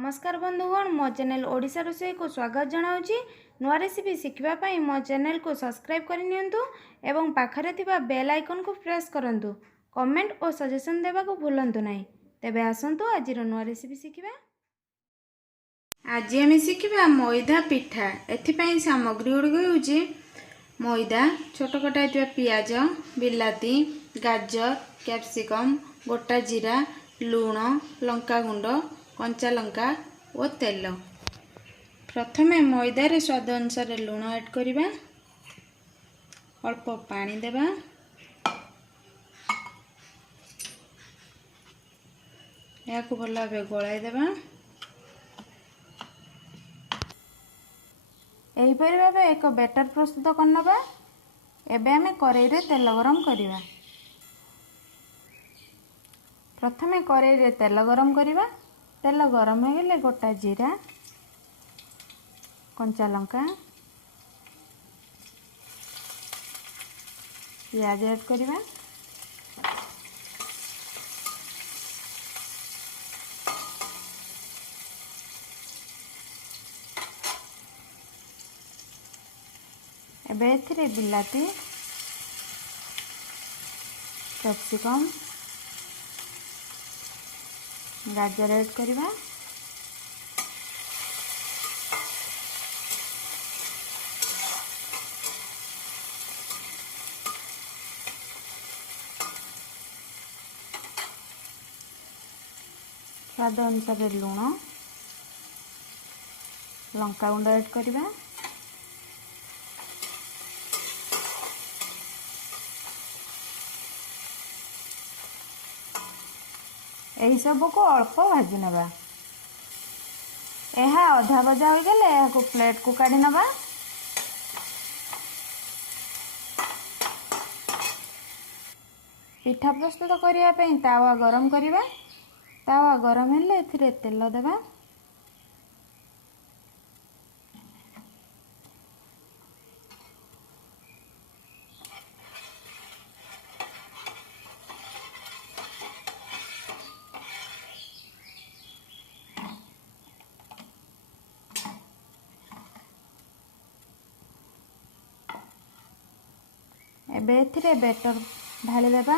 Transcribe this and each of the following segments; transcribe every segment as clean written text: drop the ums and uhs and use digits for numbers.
नमस्कार बंधुगण मो चैनल ओडिशा रोषेई को स्वागत जनाऊँगी। नुआ रेसिपी शिखिबा मो चैनल को सब्सक्राइब करनियंतु एवं पाखरे थिबा बेल आइकन को प्रेस करंतु। कमेंट और सजेशन देबा को भूलंतु नहीं। तेबे आसंतु आज नुआ रेसिपी शिखिबा। आज आम शिखिबा मैदा पिठा। एथिपाई सामग्री गुड़िक होउची मैदा, छोट कटा पियाज, बिलाती, गाजर, कैप्सिकम, गोटा जीरा, लूण, लंका गुंड, कंचा लंका और तेल। प्रथमे मैदारे स्वाद अनुसार लूण ऐड करिबा, अल्प पानी देबा, या को भल भाव गोलाई देबा। एहीपरि भाव एक बैटर प्रस्तुत करनबा। एबे आमे कढ़ाई रे तेल गरम करिबा। प्रथमे कढ़ाई रे तेल गरम करिबा। तेल गरम हो गले गोटा जीरा, कंचा लंका, पियाज ऐड करिबा। एबे एथिरे बिलाती, कैप्सिकम, गाजर ऐड करिबा। स्वाद अनुसार लूण, लंका गुंड ऐड करिबा। एही सब को अल्प भाजी नबा। यह अधा भजा हो गले यह प्लेट को काढ़ी नबा। पिठा प्रस्तुत करिया पे तावा गरम करिबा। तावा गरम हेले एथिरे तेल देबा। एबे एथिरे बैटर ढाली देबा।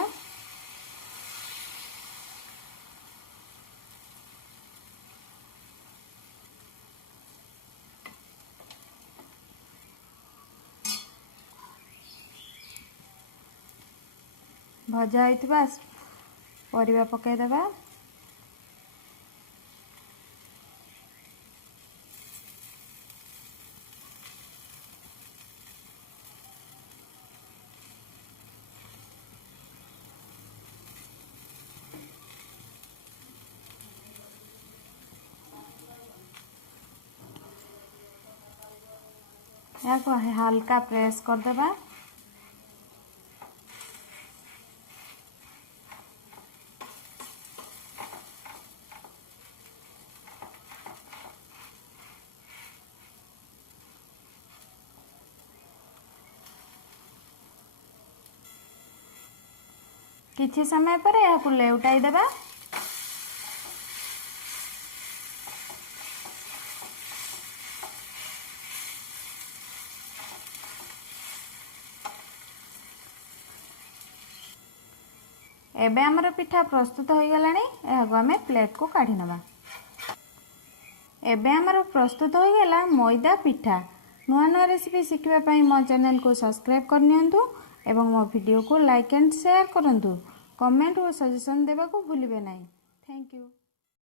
भजा होइतिबा परिबा पकाई देबा। या को हल्का प्रेस कर देबा। किछि समय पर या को लेउटाई देबा। एबे हमर पिठा प्रस्तुत हो गलानी। एहाको आमे प्लेट को काढ़ी नबा। एबे हमर प्रस्तुत हो गला मैदा पिठा। नुआ नुआ रेसिपी शिखिबा पई मो चैनल को सब्सक्राइब करनियंतु एवं मो वीडियो को लाइक एंड शेयर करंतु। कमेंट और सजेशन देबा को भूलिबे नहीं। Thank you.